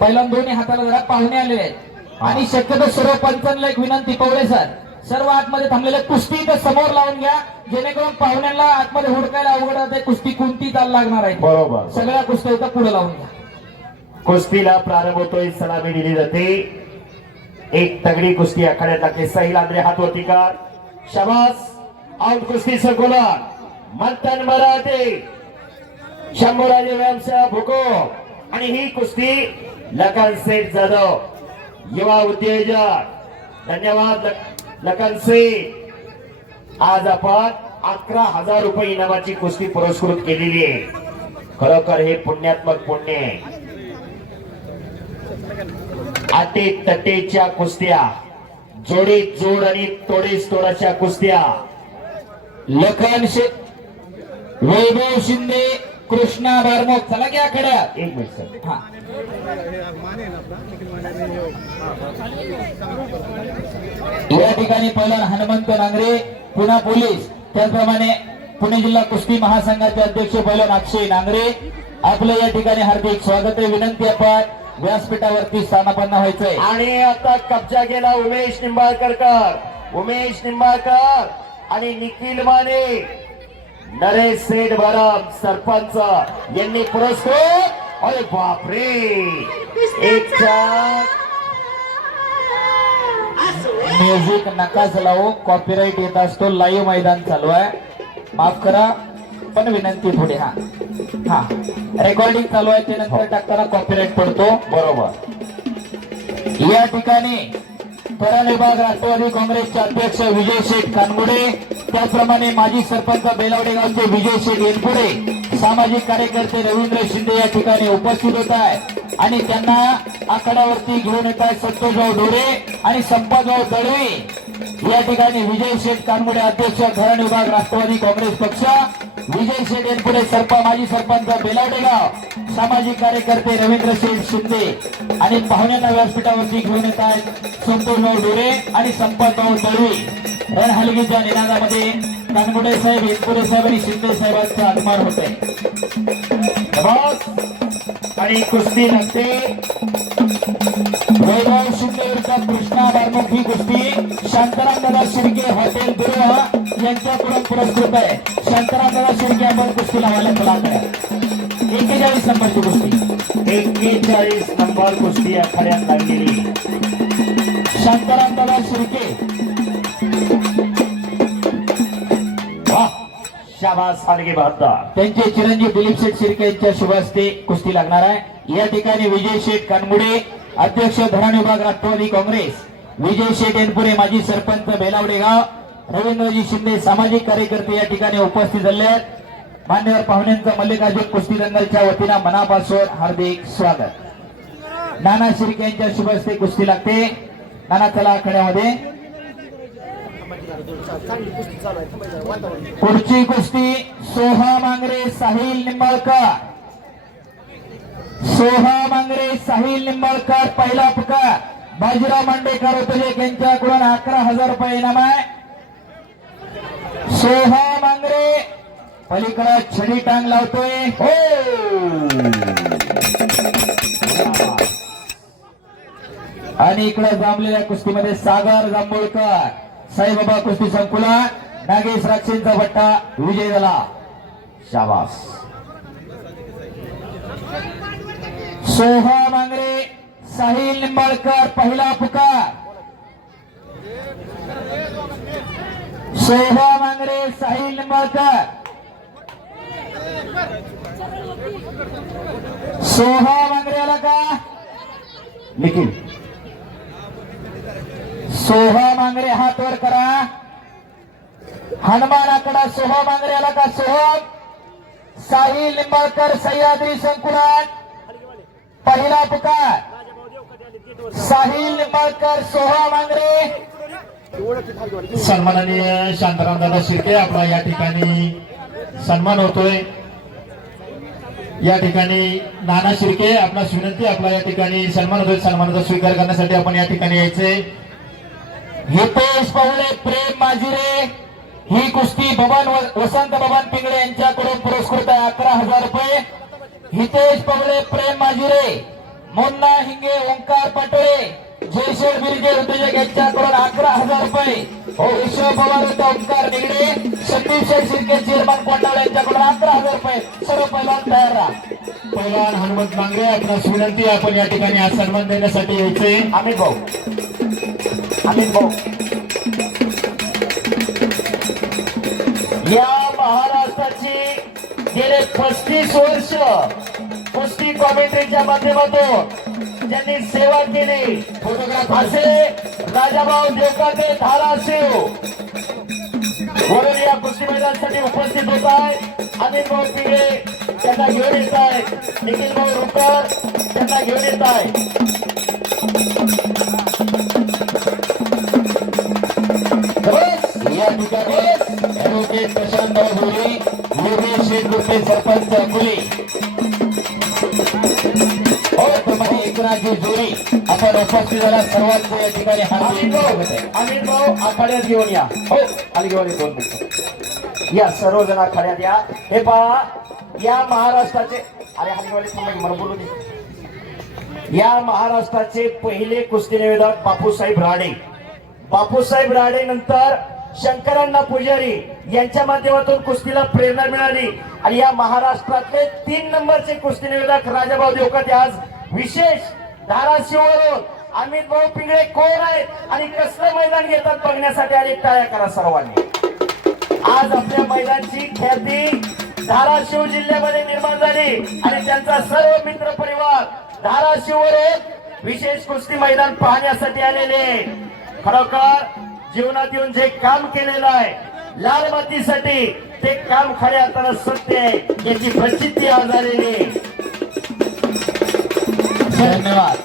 पहिल्या दोन्ही हाताला जरा पाहुणे आलेले आहेत. आणि शक्यतो सर्व पंचांना एक विनंती पवळे सर. सर्व आतमध्ये थांबलेले कुस्ती इथं समोर लावून घ्या. जेणेकरून पाहुण्यांना आतमध्ये हुडकायला अवघड होते कुस्ती कोणती चाल लागणार आहे? बरोबर. सगळ्या कुस्त्या इथं पुढे लावून घ्या. कुस्तीला प्रारंभ होतोय. सलामी दिली जाते. एक तगडी कुस्ती आखाड्यात लागते. सही लांबरे हात वरती कर. शबास. आउट कुस्ती संकुलन. मंथन मराठे. शंभूराजे व्यायामशाळा भुको. आणि ही कुस्ती लखन सेठ जाधव युवा उद्योजक धन्यवाद लखन सेठ. आज आपण अकरा हजार रुपये इनामाची कुस्ती पुरस्कृत केलेली आहे. खरोखर हे पुण्यात्मक पुण्य आहे. आटे तटेच्या कुस्त्या जोडी जोड आणि तोडीस तोडाच्या कुस्त्या. लखन शे वैभव शिंदे कृष्णा बारमोग चला घ्या खड्यात एक मिनिट सर. हा. या ठिकाणी पहिला हनुमंत नांगरे पुणा पोलीस. त्याचप्रमाणे पुणे जिल्हा कुस्ती महासंघाचे अध्यक्ष पहिला अक्षय नांगरे. आपलं या ठिकाणी हार्दिक स्वागत आहे विनंती आपण. व्यासपीठावरती स्थानापन्न व्हायचंय. आणि आता कब्जा केला उमेश निंबाळकर कर उमेश निंबाळकर आणि निखिल माने. नरेश सेठ भरम सरपंच यांनी पुरस्कृत. अरे बापरे! एक म्युझिक नका चलावू कॉपीराईट येत असतो लाईव्ह मैदान चालू आहे. माफ करा पण विनंती पुढे हा. हा. रेकॉर्डिंग चालू आहे ते नंतर टाकताना कॉपीराईट पडतो. बरोबर. या ठिकाणी विभाग राष्ट्रवादी काँग्रेसचे अध्यक्ष विजय शेठ कानगुडे त्याचप्रमाणे माजी सरपंच बेलावडे गावचे विजय शेठ येनपुडे सामाजिक कार्यकर्ते रवींद्र शिंदे या ठिकाणी उपस्थित होत आहे. आणि त्यांना आखाड्यावरती घेऊन येत आहे संतोषराव ढोरे आणि संपतभाऊ दळवे या ठिकाणी विजय शेठ कानगुडे अध्यक्ष धरण विभाग राष्ट्रवादी काँग्रेस पक्ष. विजय शेठ येनपुडे सरप माजी सरपंच बेलावडे गाव. सामाजिक कार्यकर्ते रवींद्र शेठ शिंदे. आणि पाहुण्यांना व्यासपीठावरती घेऊन येत आहेत संतोषराव ढोरे आणि संपतभाऊ दळवे रण हलगीच्या निनादामध्ये कानगुडे साहेब येनपुरे साहेब आणि शिंदे साहेबांचा आगमन होत आणि कुस्ती लागते वैभव शिंदे विरुद्ध कृष्णा बारमुख ही कुस्ती शांताराम दादा शिर्के हॉटेल बिरोहा यांच्याकडून पुरस्कृत आहे. शांताराम दादा शिर्के आपण कुस्ती लावायला तलाक आहे. एकेचाळीस नंबरची कुस्ती. एक्केचाळीस नंबर कुस्ती आखाड्यात लागलेली. शांताराम दादा शिर्के शाबास सारगे बहादर त्यांचे चिरंजीव दिलीप शेठ शिर्के यांच्या शुभ हस्ते कुस्ती लागणार आहे. या ठिकाणी विजय शेठ कानमुडे अध्यक्ष धरण विभाग राष्ट्रवादी काँग्रेस विजय शेठ एनपुरे माजी सरपंच बेलावडे गाव रवींद्रजी शिंदे सामाजिक कार्यकर्ते या ठिकाणी उपस्थित झाले आहेत. मान्यवर पाहुण्यांचं मल्लिकार्जुन कुस्ती दंगलच्या वतीनं मनापासून हार्दिक स्वागत. नाना शिर्के यांच्या शुभ हस्ते कुस्ती लागते. नाना चला आखाड्यामध्ये. पुढची कुस्ती सोहा मांगरे साहिल निंबाळकर. सोहा मांगरे साहिल निंबाळकर पहिला पुकार बाजीराव मांडेकर उपजेक यांच्याकडून अकरा हजार रुपये इनाम आहे. सोहा मांगरे पलीकडे छडी टांग लावतोय. हो! आणि इकडे जमलेल्या कुस्तीमध्ये सागर जांभूळकर. साईबाबा कुस्ती संकुलन नागेश राक्षेंचा पट्टा विजय झाला शाबास. सोहा मांगरे साहिल निंबाळकर पहिला पुकार. सोहा मांगरे साहिल निंबाळकर. सोहा मांगरे आला का? निखिल. सोहा मांगरे हात वर करा. हनुमान सोहा मांगरे आला का? सोहम. साहिल निंबाळकर सह्याद्री संकुलात. पहिला पुकार. साहिल निंबाळकर सोहा मांगरे सन्माननीय शांताराम दादा शिर्के आपला या ठिकाणी सन्मान होतोय. या ठिकाणी नाना शिर्के आपणास विनंती आपला या ठिकाणी सन्मान होतोय. सन्मानाचा स्वीकार करण्यासाठी आपण या ठिकाणी यायचे हितेश पाहुणे प्रेम माजिरे. ही कुस्ती बबन व- वसंत बबन पिंगळे यांच्याकडून पुरस्कृत आहे. अकरा हजार रुपये. हितेश पाहुणे प्रेम माजिरे. मुन्ना हिंगे ओंकार पाटोळे. जयशेर बिरगे उद्योजक यांच्याकडून अकरा हजार रुपये. केशव पवार व ओंकार निगडे. शेठ शिर्के चेअरमन कोंडाळ यांच्याकडून अकरा हजार रुपये. सर्व पैलवान तयार राहा. पहिलवान हनुमंत मांगरे आपणास विनंती आपण या ठिकाणी आज सन्मान देण्यासाठी यायचे. अमित भाऊ अमित भाऊ. या महाराष्ट्राची गेले पस्तीस वर्ष कुस्ती कॉमेंट्रीच्या माध्यमातून ज्यांनी सेवा केली फोटोग्राफ असे राजाभाऊ देवकाते धाराशिव. म्हणून या कुस्ती मैदानासाठी उपस्थित होत आहे अनिल भाऊ पिगे त्यांना घेऊन येत आहे निखिल भाऊ रुकर त्यांना घेऊन येत आहे योगेश सरपंच अकोले त्याप्रमाणे एकनाथजी जोरी. आपण उपस्थित झाला सर्वांचं या ठिकाणी अमित भाऊ आखाड्यात घेऊन या. हो. आणि घेऊन दोन मिनिटं. या सर्वजण आखाड्यात या. हे पहा या महाराष्ट्राचे अरे हल्लीवाले थांबा की मला बोलू दे. या महाराष्ट्राचे पहिले कुस्ती निवेदक बापूसाहेब राडे बापूसाहेब राडे नंतर शंकरांना पुजारी. यांच्या माध्यमातून कुस्तीला प्रेरणा मिळाली. आणि या महाराष्ट्रातले तीन नंबरचे कुस्ती निवेदक राजाभाऊ देवकते आज विशेष धाराशिववरून अमित भाऊ पिंगळे कोण आहेत आणि कसलं मैदान घेतात बघण्यासाठी आणि टाळ्या करा सर्वांनी. आज आपल्या मैदानची ख्याती धाराशिव जिल्ह्यामध्ये निर्माण झाली. आणि त्यांचा सर्व मित्र परिवार धाराशिववरून विशेष कुस्ती मैदान पाहण्यासाठी आलेले खरोखर जीवनात येऊन जे काम केलेलं आहे लाल मातीसाठी ते काम खऱ्या अर्थानं सत्य आहे याची प्रसिद्धी आज आलेली धन्यवाद.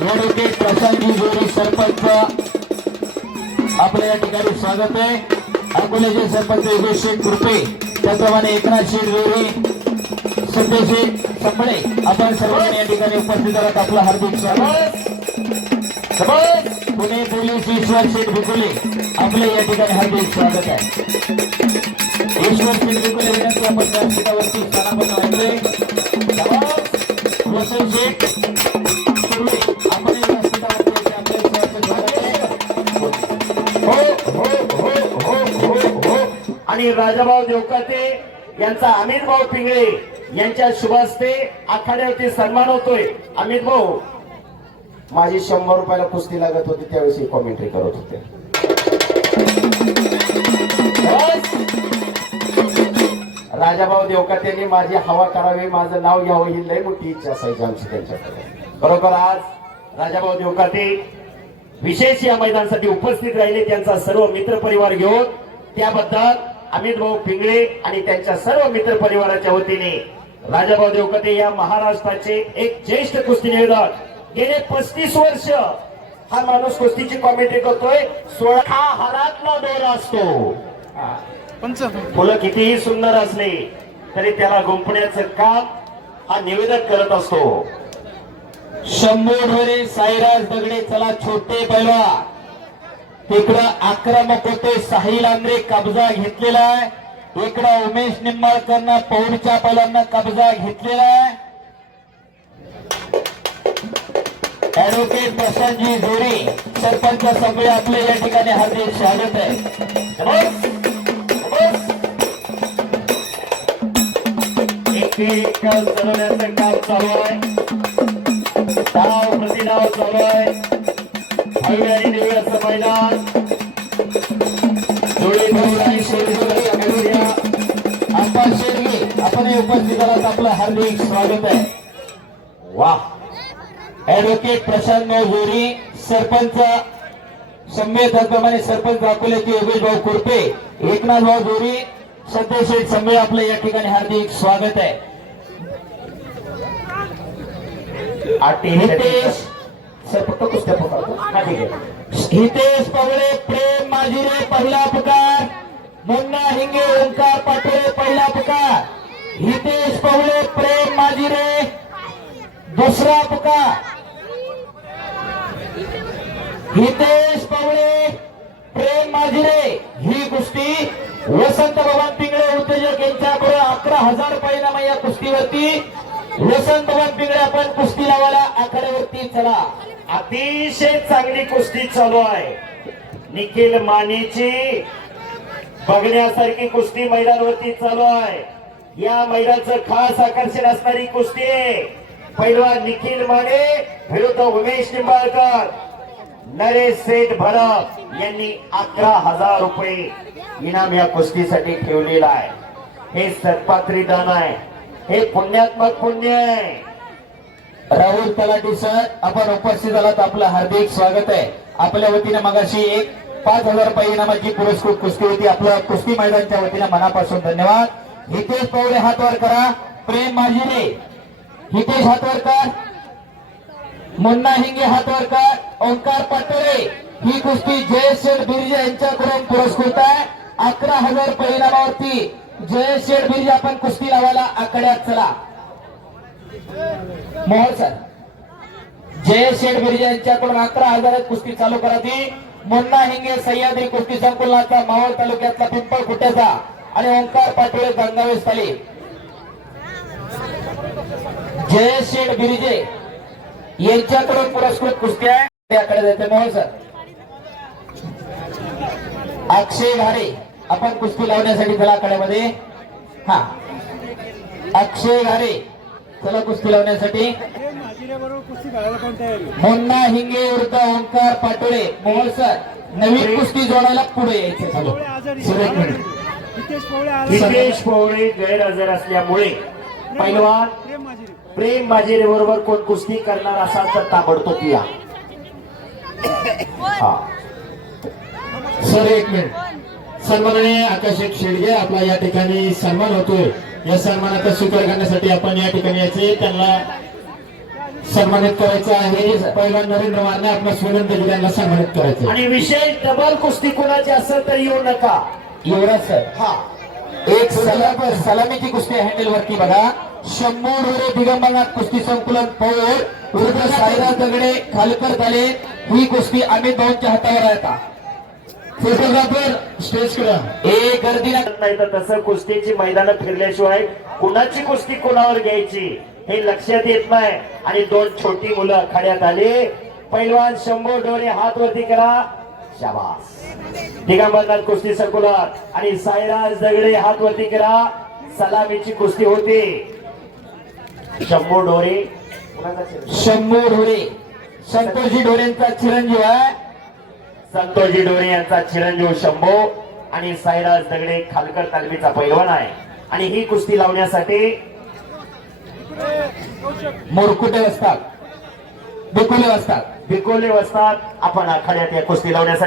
ऍडव्होकेट प्रशांतजी जोडी सरपंच आपल्या या ठिकाणी स्वागत आहे. अकोल्याचे सरपंच योगेश शेख कृपे त्याप्रमाणे एकनाथ शेठ जोडी सत्य शेठ आपण सर्वांनी या ठिकाणी उपस्थित आहात. आपलं हार्दिक स्वागत. समज पुणे पोलीस ईश्वर शेठ भिकुले आपलं या ठिकाणी हार्दिक स्वागत आहे. ईश्वर शेठ भिकुले विनंती आपण त्या सीटावरती स्थानापन्न व्हायचंय वसंत शेठ. आपण या सीटावरती स्वागत हो हो हो हो हो हो. आणि राजाभाऊ देवकाते यांचा अमित भाऊ पिंगळे यांच्या शुभास्ते आखाड्यावरती सन्मान होतोय. अमित भाऊ माझी शंभर रुपयाला कुस्ती लागत होती त्यावेळेस कॉमेंट्री करत होते. राजाभाऊ देवकातेने माझी हवा करावी माझं नाव घ्यावं ही लय मोठी इच्छा असायची आमची त्यांच्याकडे. बरोबर आज राजाभाऊ देवकाते विशेष या मैदानासाठी उपस्थित राहिले त्यांचा सर्व मित्र परिवार घेऊन. त्याबद्दल अमित भाऊ पिंगळे आणि त्यांच्या सर्व मित्र परिवाराच्या वतीने राजाभाऊ देवकते या महाराष्ट्राचे एक ज्येष्ठ कुस्ती निवेदक गेले पस्तीस वर्ष हा माणूस कुस्तीची कॉमेंट्री करतोय. सोळा हा हारातला दोर असतो. फुलं कितीही सुंदर असले तरी त्याला गुंफण्याचं काम हा निवेदक करत असतो. शंभू ढोरे साईराज दगडे चला छोटे पैलवा तिकडं आक्रमक होते साहिल आंद्रे कब्जा घेतलेला आहे. इकडं उमेश निंबाळकरनं पौडच्या पैलांना कब्जा घेतलेला आहे. ऍडव्होकेट प्रशांतजी जोरे सरपंच सगळे आपले या ठिकाणी हार्दिक स्वागत आहे. चालवण्याचं काम चालू आहे. डाव प्रतिडाव चालू आहे. मैदान. जोडे भाऊ आणि आपण आपण उपस्थित आपलं हार्दिक स्वागत आहे. ऍडव्होकेट प्रशांत भाऊ जोरी सरपंच संमेय त्याचप्रमाणे सरपंच दाखवल्याचे योगेश भाऊ कुरपे एकनाथ भाऊ जोरी सत्यशेठ संमेय आपलं या ठिकाणी हार्दिक स्वागत आहे. हितेश सर फक्त कुस्त्या पकडतो हितेश पवळे प्रेम माझिरे पहिला पकार मुन्ना हिंगे ओंकार पाटोळे पहिला पकार हितेश पवळे प्रेम माझिरे दुसरा पुकार हितेश पवळे प्रेम माजिरे ही कुस्ती वसंत भवन पिंगळे उद्योजक यांच्याकडे अकरा हजार परिणाम या कुस्तीवरती. वसंत भवन पिंगळे आपण कुस्ती लावायला आखाड्यावरती चला. अतिशय चांगली कुस्ती चालू आहे. निखिल मानेची बघण्यासारखी कुस्ती मैदानावरती चालू आहे. या मैदानाचं खास आकर्षण असणारी कुस्ती आहे. पहिला निखिल माने विरुद्ध उमेश निंबाळकर. नरेश सेठ भरत यांनी अकरा हजार रुपये इनाम या कुस्तीसाठी ठेवलेला आहे. हे सत्पात्री दान आहे. हे पुण्यात्मक पुण्य आहे. राहुल तलाठी सर आपण उपस्थित आलात. आपलं हार्दिक स्वागत आहे. आपल्या वतीने मगाशी एक पाच हजार रुपये इनामाची पुरस्कृत कुस्ती होती. आपल्या कुस्ती मैदानच्या वतीने मनापासून धन्यवाद. हितेश पवडे हातवार करा. प्रेम माजिरे. हितेश हात कर. मुन्ना हिंगे हात वर ओंकार पाटोळे ही कुस्ती जयशेठ बिर्जे यांच्याकडून पुरस्कृत आहे. अकरा हजार परिणामावरती इनामावरती जयशेठ बिर्जे आपण कुस्ती लावायला आकड्यात चला. मोहन सर. जय शेठ बिर्जे यांच्याकडून अकरा हजार कुस्ती चालू करा ती मुन्ना हिंगे सह्याद्री कुस्ती संकुलनाचा मावळ तालुक्यातला पिंपळ कुट्याचा आणि ओंकार पाटोळे गंगावे स्थळे जय शेठ बिर्जे यांच्याकडून पुरस्कृत कुस्ती आहे. त्याकडे जायचे मोहन सर. अक्षय घारे. आपण कुस्ती लावण्यासाठी चला आकड्यामध्ये हा. अक्षय घारे. चला कुस्ती लावण्यासाठी. मुन्ना हिंगे विरुद्ध ओंकार पाटोळे. मोहोळ सर नवीन कुस्ती जोडायला पुढे यायचं चालू. पवळे आजारी सर एक मिनिट. हितेश पवळे आजारी हितेश पवळे गैरहजर असल्यामुळे पैलवान प्रेम माझी रे. प्रेम माजेरे बरोबर कोण कुस्ती करणार असाल तर ताबडतोब या. हा. सर एक मिनिट. सन्माननीय आकाश एक शेडगे आपला या ठिकाणी सन्मान होतोय. या सन्मानाचा स्वीकार करण्यासाठी आपण या ठिकाणी यायचे. त्यांना सन्मानित करायचं आहे. पहिला नरेंद्र मारणे आपणास विनंती केली त्यांना सन्मानित करायचं. आणि विशेष डबल कुस्ती कोणाची असेल तर येऊ नका. युवराज सर. हा. एक सलाम सलामीची कुस्ती हँडल वरती बघा. शंभर ढोरे दिगंबरनाथ कुस्ती संकुलन पौर विरुद्ध साईराज दगडे खालकर झाले ही कुस्ती अमित भाऊंच्या हातावर आहे आता. फोटोग्राफर स्टेज ए गर्दी नाही तर तसं कुस्तीची मैदानं फिरल्याशिवाय कुणाची कुस्ती कोणावर घ्यायची हे लक्षात येत नाही. आणि दोन छोटी मुलं आखाड्यात आले. पैलवान शंभर डोळे हात वरती करा. शाबास. दिगंबरनाथ कुस्ती संकुलात. आणि साईराज दगडे हात वरती करा. सलामीची कुस्ती होती. शंभू चिरंजीव? शंभू ढोरे. संतोषजी ढोरेंचा चिरंजीव आहे. संतोषजी डोरे यांचा चिरंजीव शंभो आणि साईराज दगडे खालकर तालमीचा पैलवान आहे. आणि ही कुस्ती लावण्यासाठी मोरकुटे असतात. बिकुले असतात. बिकोले वसतात आपण आखाड्यात या कुस्ती लावण्यासाठी